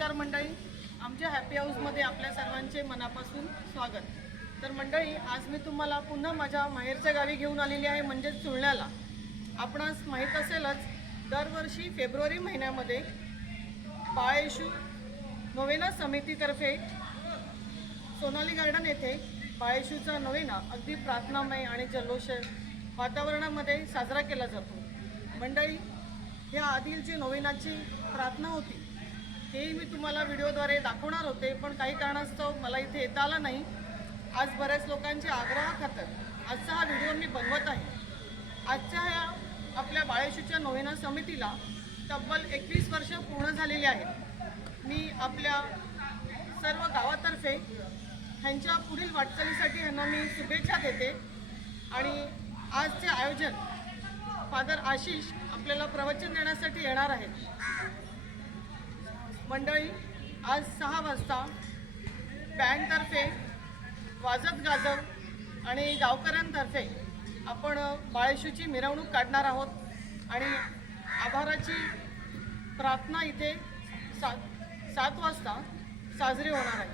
नमस्कार मंडळी. आमच्या हॅपी हाऊसमध्ये आपल्या सर्वांचे मनापासून स्वागत. तर मंडळी आज मी तुम्हाला पुन्हा माझ्या माहेरच्या गावी घेऊन आलेली आहे म्हणजेच चुळण्याला आपणास माहीत असेलच दरवर्षी फेब्रुवारी महिन्यामध्ये बाळेशू नोवेना समितीतर्फे सोनाली गार्डन येथे बाळेशूचा नोवेना अगदी प्रार्थनामय आणि जल्लोष वातावरणामध्ये साजरा केला जातो. मंडळी ह्या आधील जी नोवेनाची प्रार्थना होती. हेही मी तुम्हाला व्हिडिओद्वारे दाखवणार होते पण काही कारणास्तव मला इथे येता आला नाही. आज बऱ्याच लोकांचे आग्रहाखातर आजचा हा व्हिडिओ मी बनवत आहे. आजच्या ह्या आपल्या बाळेशूच्या नोवेना समितीला तब्बल एकवीस वर्ष पूर्ण झालेली आहेत. मी आपल्या सर्व गावातर्फे ह्यांच्या पुढील वाटचालीसाठी ह्यांना मी शुभेच्छा देते. आणि आजचे आयोजन फादर आशिष आपल्याला प्रवचन देण्यासाठी येणार आहेत. मंडळी आज सहा वाजता बँडतर्फे वाजत गाजत आणि गावकऱ्यांतर्फे आपण बाळेशूची मिरवणूक काढणार आहोत आणि आभाराची प्रार्थना इथे सात सात वाजता साजरी होणार आहे.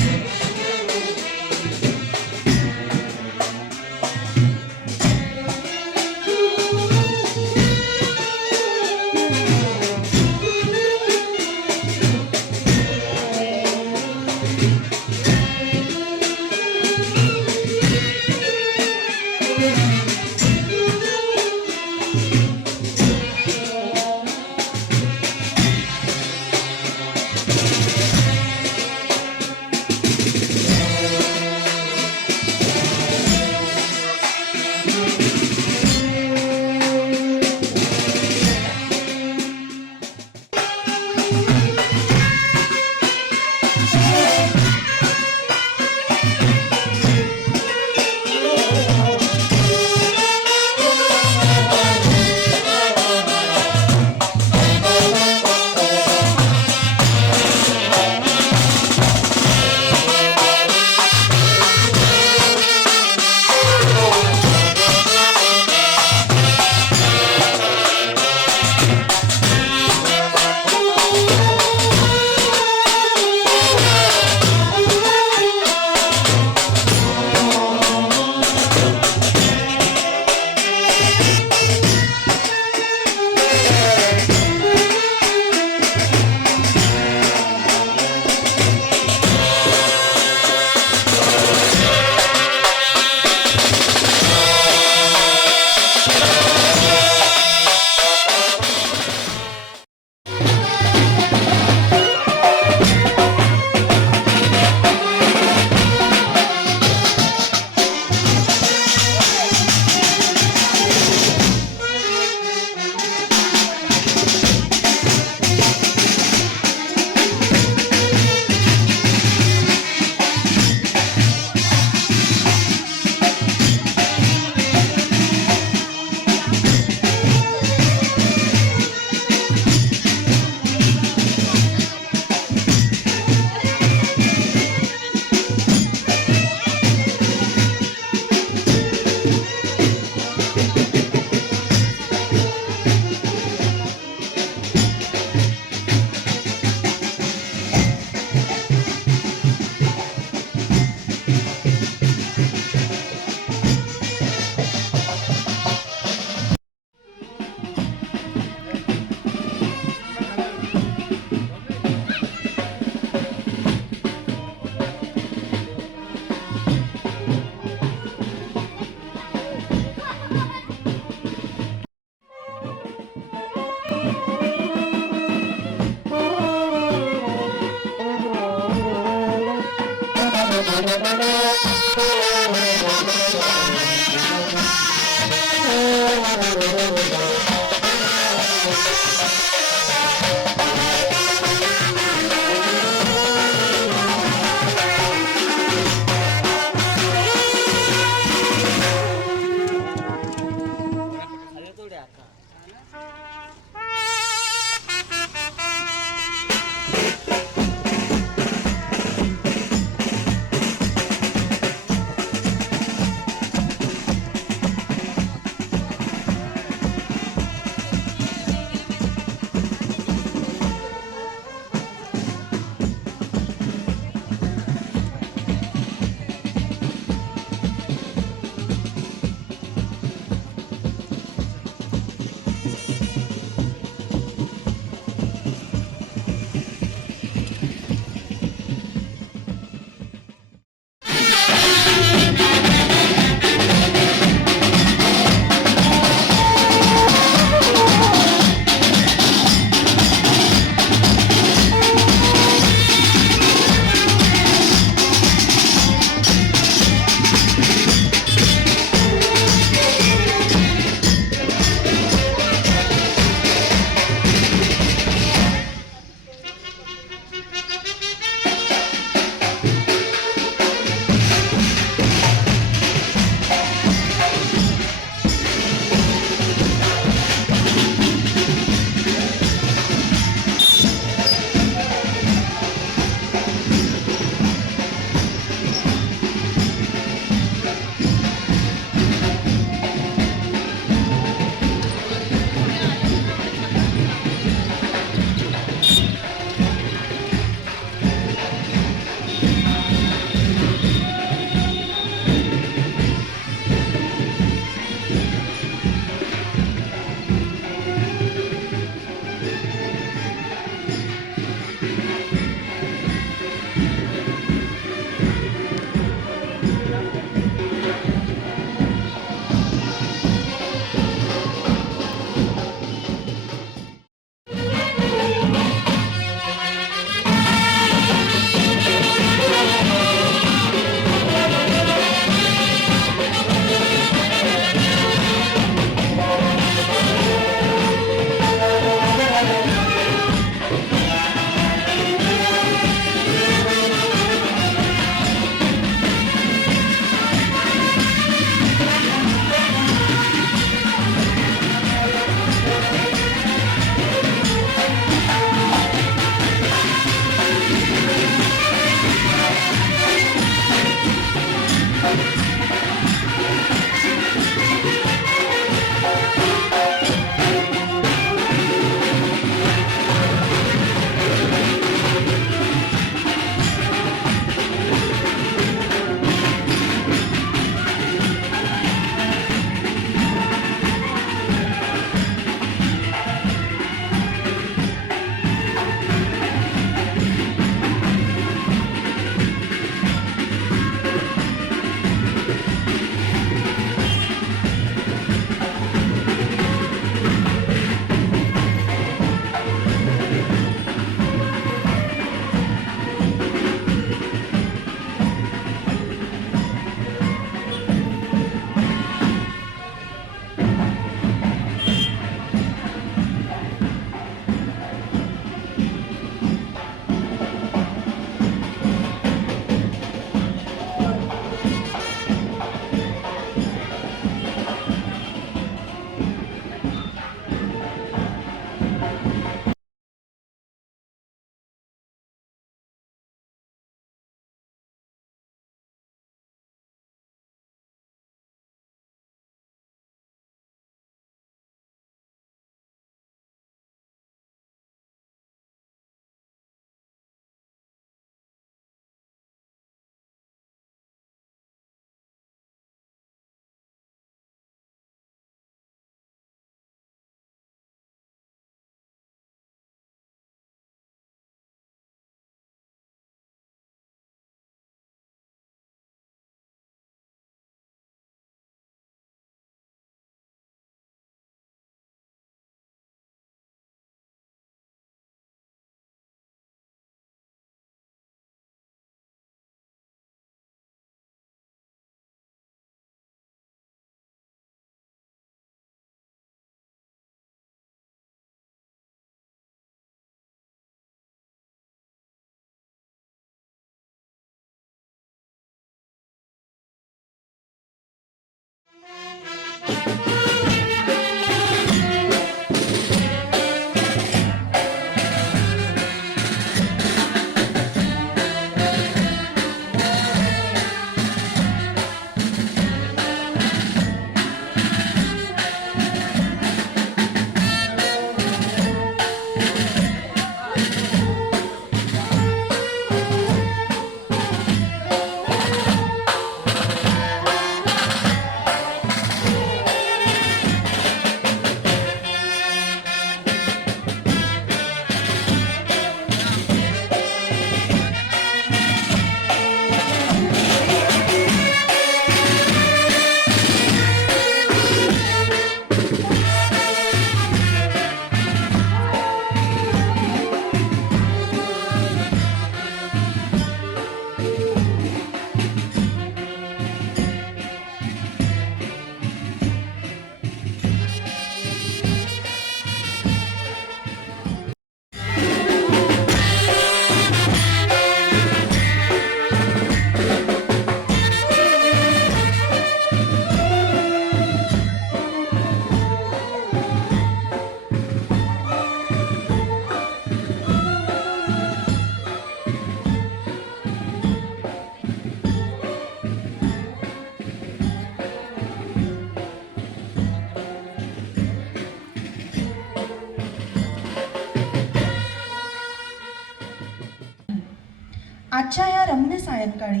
आजच्या या रम्य सायंकाळी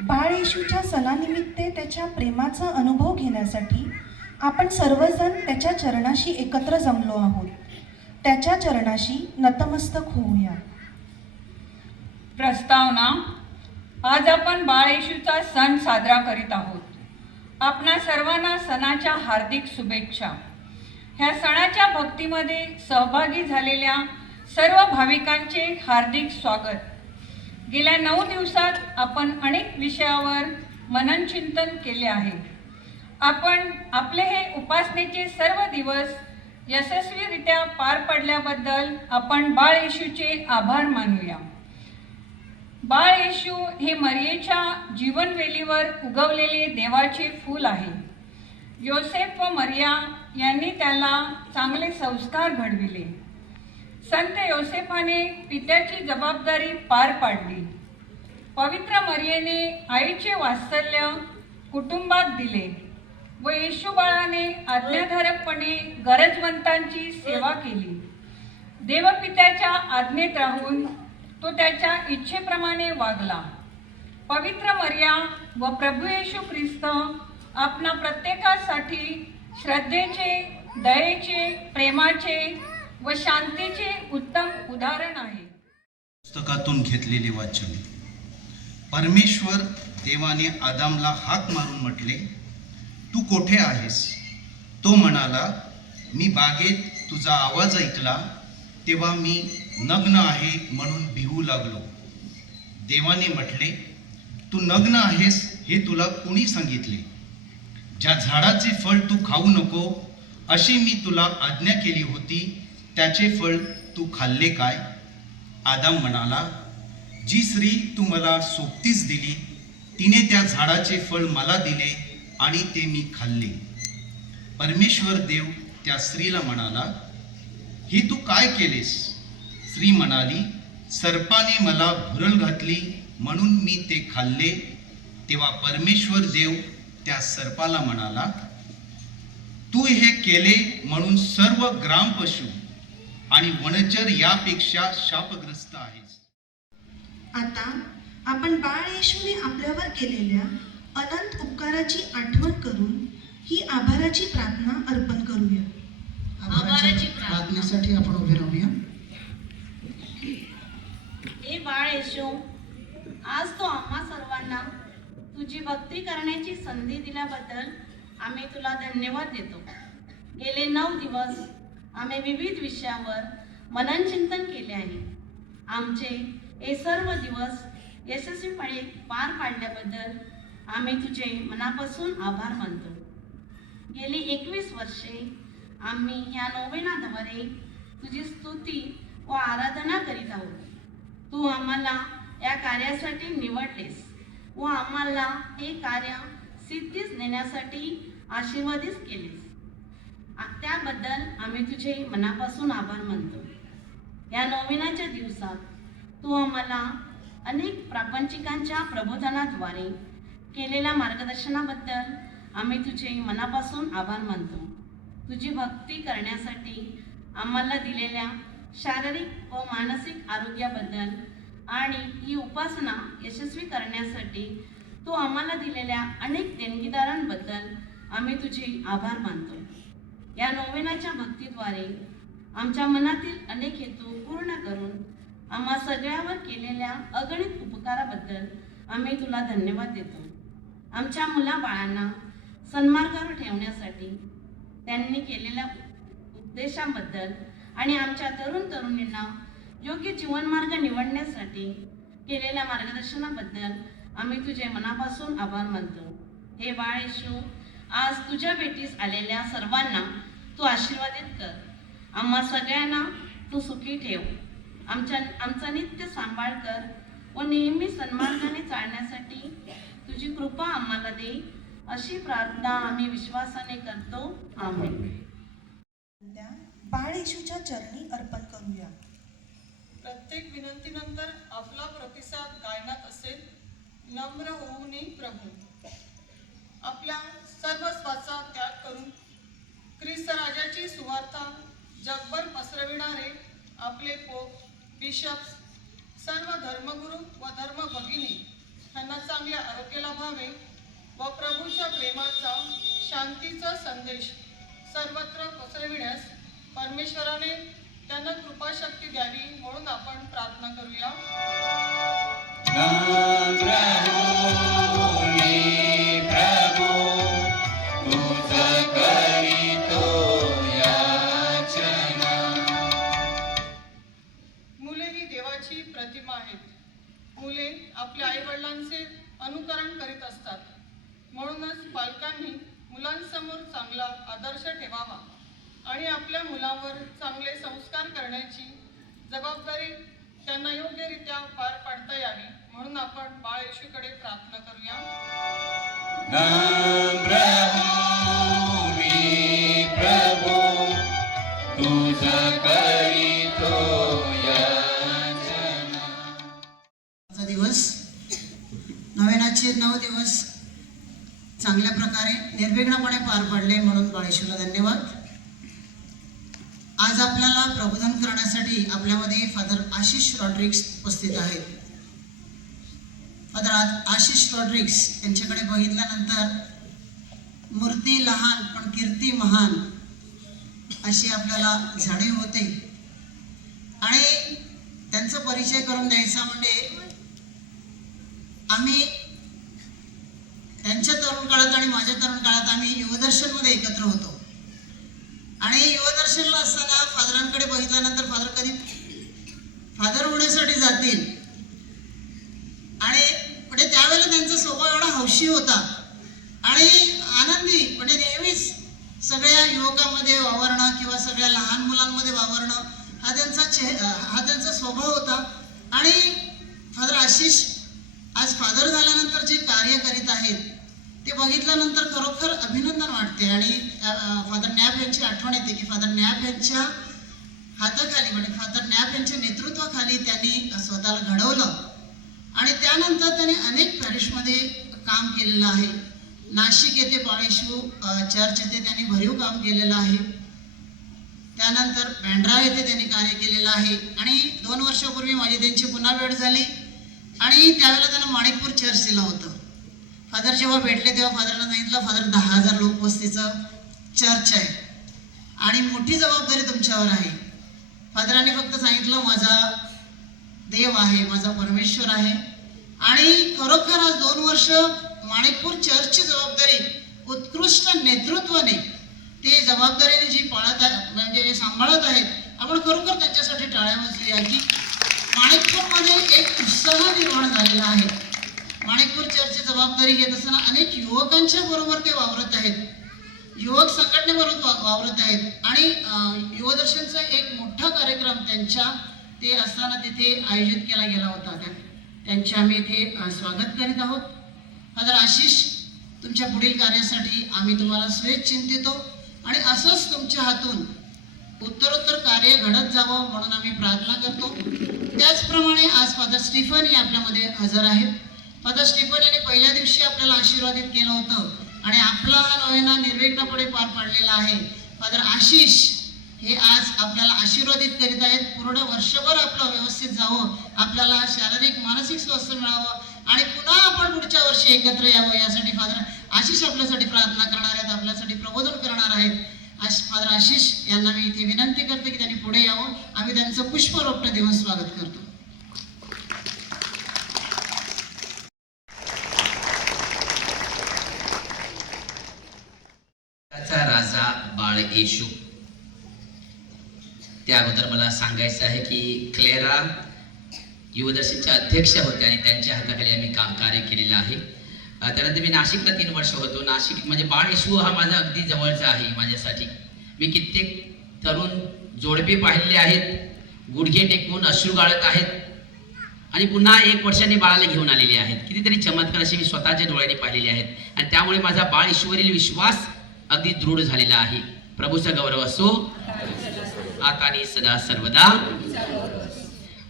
बाळ येशूच्या सणानिमित्त त्याच्या प्रेमाचा अनुभव घेण्यासाठी आपण सर्वजण त्याच्या चरणाशी एकत्र जमलो आहोत. त्याच्या चरणाशी नतमस्तक होऊया. प्रस्तावना आज आपण बाळ येशूचा सण साजरा करीत आहोत. आपणा सर्वांना सणाच्या हार्दिक शुभेच्छा. ह्या सणाच्या भक्तीमध्ये सहभागी झालेल्या सर्व भाविकांचे हार्दिक स्वागत. गेल्या नऊ दिवसात आपण अनेक विषयावर मननचिंतन केले आहे. आपण आपले हे उपासनेचे सर्व दिवस यशस्वीरित्या पार पडल्याबद्दल आपण बाळ येशूचे आभार मानूया. बाळ येशू हे मरियेच्या जीवनवेलीवर उगवलेले देवाचे फूल आहे. योसेफ व मरिया यांनी त्याला चांगले संस्कार घडविले. संत योसेफाने पित्याची जबाबदारी पार पाडली. पवित्र मरियेने आईचे वात्सल्य कुटुंबात दिले व येशू बाळाने आज्ञाधारकपणे गरजवंतांची सेवा केली. देवपित्याच्या आज्ञेत राहून तो त्याच्या इच्छेप्रमाणे वागला. पवित्र मर्या व प्रभू येशू ख्रिस्त आपणा प्रत्येकासाठी श्रद्धेचे दयेचे प्रेमाचे व शांतीचे उत्तम उदाहरण आहे. पुस्तकातून घेतलेले वाचन. परमेश्वर देवाने आदामला हाक मारून म्हटले तू कोठे आहेस? तो म्हणाला मी बागेत तुझा आवाज ऐकला तेव्हा मी नग्न आहे म्हणून भिवू लागलो. देवाने म्हटले तू नग्न आहेस हे तुला कुणी सांगितले? ज्या झाडाचे फळ तू खाऊ नको अशी मी तुला आज्ञा केली होती त्याचे फळ तू खाल्ले काय? आदाम म्हणाला जी स्त्री तू मला सोबतीच दिली तिने त्या झाडाचे फळ मला दिले आणि ते मी खाल्ले. परमेश्वर देव त्या स्त्रीला म्हणाला हे तू काय केलेस? स्त्री म्हणाली सर्पाने मला भुरळ घातली म्हणून मी ते खाल्ले. तेव्हा परमेश्वर देव त्या सर्पाला म्हणाला तू हे केले म्हणून सर्व ग्रामपशु आणि वनचर यापेक्षा शापग्रस्त आहेस. आता आपण बाळ येशूने आपल्यावर केलेल्या अनंत उपकाराची आठवण करून ही आभाराची प्रार्थना अर्पण करूया. आभाराच्या प्रार्थनेसाठी आपण उभे राहूया. हे बाळ येशू आज तो आम्हा सर्वांना तुझी भक्ती करण्याची संधी दिल्याबद्दल आम्ही तुला धन्यवाद देतो. गेले नऊ दिवस आम्ही विविध विषयावर मननचिंतन केले आहे. आमचे हे सर्व दिवस यशस्वीपणे पार पाडल्याबद्दल आम्ही तुझे मनापासून आभार मानतो. गेली एकवीस वर्षे आम्ही ह्या नोवेनाद्वारे तुझी स्तुती व आराधना करीत आहोत. तू आम्हाला या कार्यासाठी निवडलेस व आम्हाला हे कार्य सिद्धीस नेण्यासाठी आशीर्वादित केलेस. त्याबद्दल आम्ही तुझे मनापासून आभार मानतो. या नोविनाच्या दिवसात तू आम्हाला अनेक प्रापंचिकांच्या प्रबोधनाद्वारे केलेल्या मार्गदर्शनाबद्दल आम्ही तुझे मनापासून आभार मानतो. तुझी भक्ती करण्यासाठी आम्हाला दिलेल्या शारीरिक व मानसिक आरोग्याबद्दल आणि ही उपासना यशस्वी करण्यासाठी तू आम्हाला दिलेल्या अनेक देणगीदारांबद्दल आम्ही तुझे आभार मानतो. या नोवेनाच्या भक्तीद्वारे आमच्या मनातील अनेक हेतू पूर्ण करून आम्हा सगळ्यावर केलेल्या अगणित उपकाराबद्दल आम्ही तुला धन्यवाद देतो. आमच्या मुलाबाळांना सन्मार्गावर ठेवण्यासाठी त्यांनी केलेल्या उपदेशांबद्दल आणि आमच्या तरुण तरुणींना योग्य जीवनमार्ग निवडण्यासाठी केलेल्या मार्गदर्शनाबद्दल आम्ही तुझे मनापासून आभार मानतो. हे बाळ येशू आज तुझ्या भेटीस आलेल्या सर्वांना तू आशीर्वादित कर. आम्हा सगळ्यांना तू सुखी ठेव. आमच्या आमचा नित्य सांभाळ कर व नेहमी सन्मार्गाने चालण्यासाठी तुझी कृपा आम्हाला दे. अशी प्रार्थना आम्ही विश्वासाने करतो. आमेन. त्या बाळ येशूच्या चरणी अर्पण करूया. प्रत्येक विनंतीनंतर आपला प्रतिसाद गायनात असेल. नम्र होऊनी प्रभू. आपल्या सर्वस्वाचा त्याग करून ख्रिस्त राजाची सुवार्ता जगभर पसरविणारे आपले पोप बिशप्स सर्व धर्मगुरू व धर्म भगिनी यांना चांगल्या आरोग्य लाभावे व प्रभूच्या प्रेमाचा शांतीचा संदेश सर्वत्र पसरविण्यास परमेश्वराने त्यांना कृपाशक्ती द्यावी म्हणून आपण प्रार्थना करूया. अनुकरण करीत असतात. म्हणूनच पालकांनी मुलांसमोर चांगला आदर्श ठेवावा आणि आपल्या मुलावर चांगले संस्कार करण्याची जबाबदारी त्यांना योग्यरित्या पार पाडता यावी म्हणून आपण बाळ येशूकडे प्रार्थना करूया. आजचा चांगल्या प्रकारे निर्विघ्नपणे पार पडले म्हणून बाळेश्वरला धन्यवाद. आज आपल्याला प्रबोधन करण्यासाठी आपल्यामध्ये फादर आशिष रॉड्रिक्स उपस्थित आहेत. फादर आज आशिष रॉड्रिक्स यांच्याकडे बघितल्यानंतर मूर्ती लहान पण कीर्ती महान अशी आपल्याला झाडे होते. आणि त्यांचा परिचय करून द्यायचा म्हणजे आम्ही त्यांच्या तरुण काळात आणि माझ्या तरुण काळात आम्ही युवदर्शनमध्ये एकत्र होतो. आणि युवदर्शनला असताना फादरांकडे बघितल्यानंतर फादर कधी फादर होण्यासाठी जातील. आणि म्हणजे त्यावेळेला त्यांचा स्वभाव एवढा हौशी होता. आणि आनंदी म्हणजे नेहमीच सगळ्या युवकामध्ये वावरणं किंवा सगळ्या लहान मुलांमध्ये वावरणं हा त्यांचा चेह हा त्यांचा स्वभाव होता. आणि फादर आशिष आज फादर झाल्यानंतर जे कार्य करीत आहेत ते बघितल्यानंतर खरोखर अभिनंदन वाटते. आणि फादर नॅप यांची आठवण येते की फादर नॅप यांच्या हाताखाली म्हणजे फादर नॅप यांच्या नेतृत्वाखाली त्यांनी स्वतःला घडवलं. आणि त्यानंतर त्याने अनेक पॅरिशमध्ये काम केलेलं आहे. नाशिक येथे बाळेशू चर्च येथे त्यांनी भरीव काम केलेलं आहे. त्यानंतर बँड्रा येथे त्यांनी कार्य केलेलं आहे. आणि दोन वर्षापूर्वी माझी त्यांची पुन्हा भेट झाली. आणि त्यावेळेला त्यांना माणिकपूर चर्च दिलं होतं. फादर जेव्हा भेटले तेव्हा फादरला सांगितलं फादर दहा हजार लोकवस्तीचं चर्च आहे आणि मोठी जबाबदारी तुमच्यावर आहे. फादरांनी फक्त सांगितलं माझा देव आहे माझा परमेश्वर आहे. आणि खरोखर आज दोन वर्ष माणिकपूर चर्चची जबाबदारी उत्कृष्ट नेतृत्वाने ते जबाबदारीने जी पाळत म्हणजे जे सांभाळत आहेत आपण खरोखर त्यांच्यासाठी टाळ्या वाजूया की माणिकपूरमध्ये एक उत्साह निर्माण झालेला आहे. माणिकपूर चर्चची जबाबदारी घेत असताना अनेक युवकांच्या बरोबर ते वावरत आहेत. युवक संघटनेबरोबर वा- वावरत आहेत. आणि युवदर्शनचा एक मोठा कार्यक्रम त्यांच्या ते असताना तिथे आयोजित केला गेला होता. त्या त्यांचे आम्ही इथे स्वागत करीत आहोत. फादर आशिष तुमच्या पुढील कार्यासाठी आम्ही तुम्हाला स्वेच आणि असंच तुमच्या हातून उत्तरोत्तर कार्य घडत जावं म्हणून आम्ही प्रार्थना करतो. त्याचप्रमाणे आज फादर स्टीफन हे आपल्यामध्ये हजर आहेत. फादर स्टीफन यांनी पहिल्या दिवशी आपल्याला आशीर्वादित केलं होतं. आणि आपला हा नोवेना निर्विघ्नपणे पार पाडलेला आहे. फादर आशिष हे आज आपल्याला आशीर्वादित करीत आहेत. पूर्ण वर्षभर आपलं व्यवस्थित जावं. आपल्याला शारीरिक मानसिक स्वास्थ्य मिळावं. आणि पुन्हा आपण पुढच्या वर्षी एकत्र यावं. यासाठी फादर आशिष आपल्यासाठी प्रार्थना करणार आहेत. आपल्यासाठी प्रबोधन करणार आहेत. आश फादर आशिष यांना मी इथे विनंती करते की त्यांनी पुढे यावं. आम्ही त्यांचं पुष्परोपण देऊन स्वागत करतो त्याचा राजा बाळ येशू. त्या अगोदर मला सांगायचं आहे की क्लेरा युवदर्शनच्या अध्यक्ष होत्या आणि त्यांच्या हाताखाली आम्ही काम कार्य केलेलं आहे. त्यानंतर मी नाशिकला तीन वर्ष होतो. नाशिक म्हणजे बाळ येशू हा माझा अगदी जवळचा आहे माझ्यासाठी. मी कित्येक तरुण जोडपे पाहिलेले आहेत गुडघे टेकवून अश्रू गाळत आहेत आणि पुन्हा एक वर्षाने बाळाला घेऊन आलेले आहेत. कितीतरी चमत्कार असे मी स्वतःच्या डोळ्याने पाहिलेले आहेत. आणि त्यामुळे माझा बाळ ईश्वरील विश्वास अगदी दृढ झालेला आहे. प्रभूचा गौरव असो आता आणि सदा सर्वदा.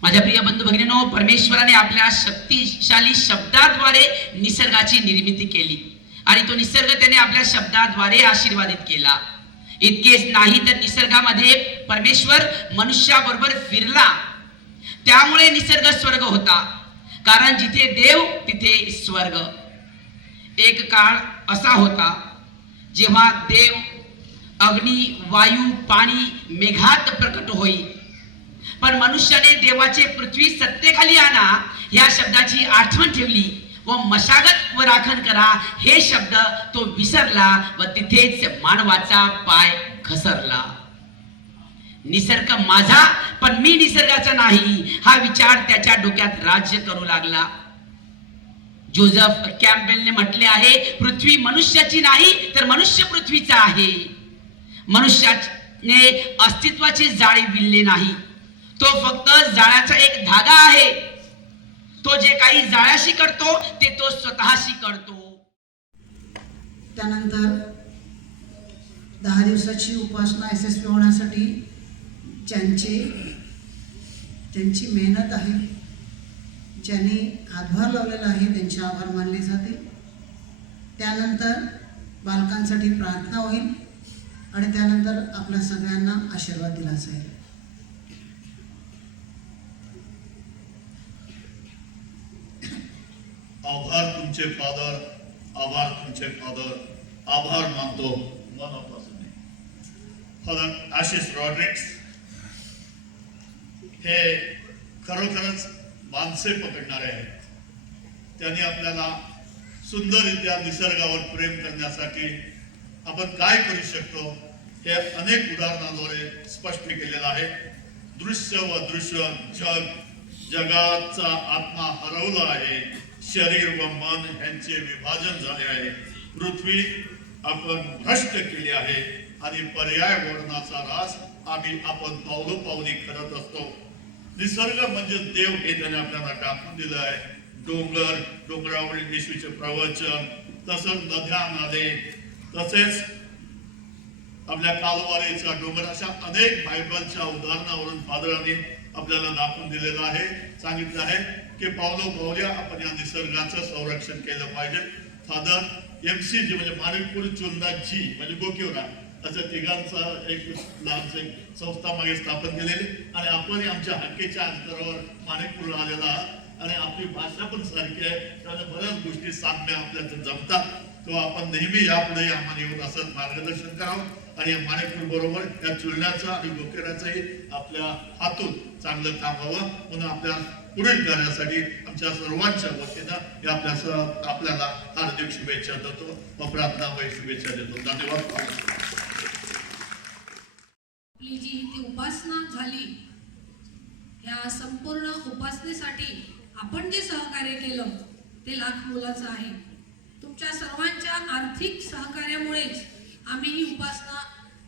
माझ्या प्रिय बंधू भगिनीनो परमेश्वराने आपल्या शक्तिशाली शब्दाद्वारे निसर्गाची निर्मिती केली आणि तो निसर्ग त्याने आपल्या शब्दाद्वारे आशीर्वादित केला. इतकेच नाही तर निसर्गामध्ये परमेश्वर मनुष्याबरोबर फिरला. त्यामुळे निसर्ग स्वर्ग होता. कारण जिथे देव तिथे स्वर्ग. एक काळ असा होता जेव्हा देव अग्नी वायू पाणी मेघात प्रकट होई. पण मनुष्याने देवाचे पृथ्वी सत्तेखाली आणा या शब्दाची आठवण ठेवली व मशागत व राखण करा हे शब्द तो विसरला व तिथेच मानवाचा पाय घसरला. निसर्ग माझा पण मी निसर्गाचा नाही हा विचार त्याच्या डोक्यात राज्य करू लागला. जोझफ कॅम्पेलने म्हटले आहे पृथ्वी मनुष्याची नाही तर मनुष्य पृथ्वीचा आहे. मनुष्याने अस्तित्वाची जाळी विणली नाही. तो फक्त जाळ्याचा एक धागा आहे. तो जे काही जाळ्याशी करतो ते तो स्वतःशी करतो. त्यानंतर दहा दिवसाची उपासना यशस्वी होण्यासाठी ज्यांचे त्यांची मेहनत आहे ज्यांनी हातभार लावलेला आहे त्यांचे आभार मानले जाते त्यानंतर बालकांसाठी प्रार्थना होईल. आणि त्यानंतर आपल्या सगळ्यांना आशीर्वाद दिला जाईल. आभार तुमचे फादर. आभार तुमचे फादर. आभार मानतो. मनापासून फादर आशिष रॉड्रिक्स हे खरोखरच माणसे पकडणारे आहेत. त्यांनी आपल्याला सुंदररित्या निसर्गावर प्रेम करण्यासाठी आपण काय करू शकतो? हे अनेक उदाहरणाद्वारे स्पष्ट केलेलं आहे. दृश्य व दृश्य जग जगाचा आत्मा हरवला आहे. शरीर व मन यांचे विभाजन झाले आहे. पृथ्वी आपण भ्रष्ट केली आहे आणि पर्याय वर्णाचा रास आम्ही आपण पावलोपावली करत असतो. निसर्ग म्हणजे देव हे त्याने आपल्याला टाकून दिलं आहे. डोंगर डोंगरावरील येशूचे प्रवचन तसंच नद्या नाले तसेच आपल्या कालवारीचा डोंगर अशा अनेक बायबलच्या उदाहरणावरून फादरांनी आपल्याला दाखवून दिलेलं आहे सांगितलं आहे की पावलो पावल्या आपण या निसर्गाचं संरक्षण केलं पाहिजे. फादर एम सी जी म्हणजे माणिकपूर चुंदा जी म्हणजे गोकिवरा असं तिघांचा एक लहानसे संस्था मागे स्थापन केलेली आणि आपण आमच्या हक्कीच्या अंतरावर माणिकपूर आलेला आहात. आणि आपली भाषा पण सारखी आहे. त्यामुळे बऱ्याच गोष्टी साम्य आपल्या जमतात. तो आपण नेहमी यापुढे आम्हाला येऊन असं मार्गदर्शन करावं. आणि या माणिकपूर बरोबर या जुळण्याचं आणि गोकेराचंही आपल्या हातून चांगलं काम व्हावं. म्हणून आपल्या पुढील कार्यासाठी आमच्या सर्वांच्या वतीनं आपल्या आपल्याला हार्दिक शुभेच्छा देतो व प्रार्थनामय शुभेच्छा देतो. धन्यवाद. आपली जी ती उपासना झाली या संपूर्ण उपासनेसाठी आपण जे सहकार्य केलं ते लाख मोलाचं आहे. तुमच्या सर्वांच्या आर्थिक सहकार्यामुळेच आम्ही ही उपासना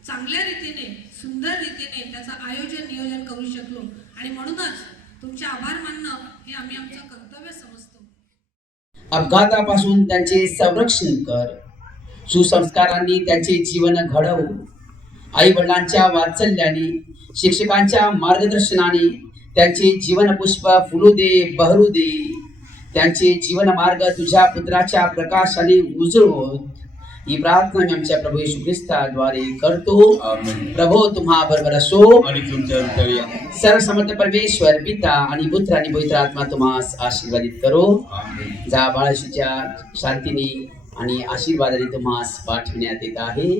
चांगल्या रीतीने सुंदर रीतीने त्याचं आयोजन नियोजन करू शकलो. आणि म्हणूनच तुमचे आभार मानणं हे आम्ही आमचं कर्तव्य समजतो. अपघातापासून त्यांचे संरक्षण कर. सुसंस्कारांनी त्यांचे जीवन घडव. आई वडिलांच्या वात्सल्याने शिक्षकांच्या मार्गदर्शनाने त्यांचे जीवन पुष्प फुलू दे बहरू दे. त्यांचे जीवन मार्ग तुझ्या पुत्राच्या प्रकाशाने उजळवत. ही प्रार्थना मी आमच्या प्रभू येशू ख्रिस्ताद्वारे करतो. प्रभो तुम्हा बरोबर असो. आणि तुमच्या हृदया सर्वसमर्थ परमेश्वर पिता आणि पुत्र आणि पवित्र आत्मा तुम्हास आशीर्वादित करो. जा बाळशीच्या शांतीने आणि आशीर्वादाने तुम्हास पाठविण्यात येत आहे.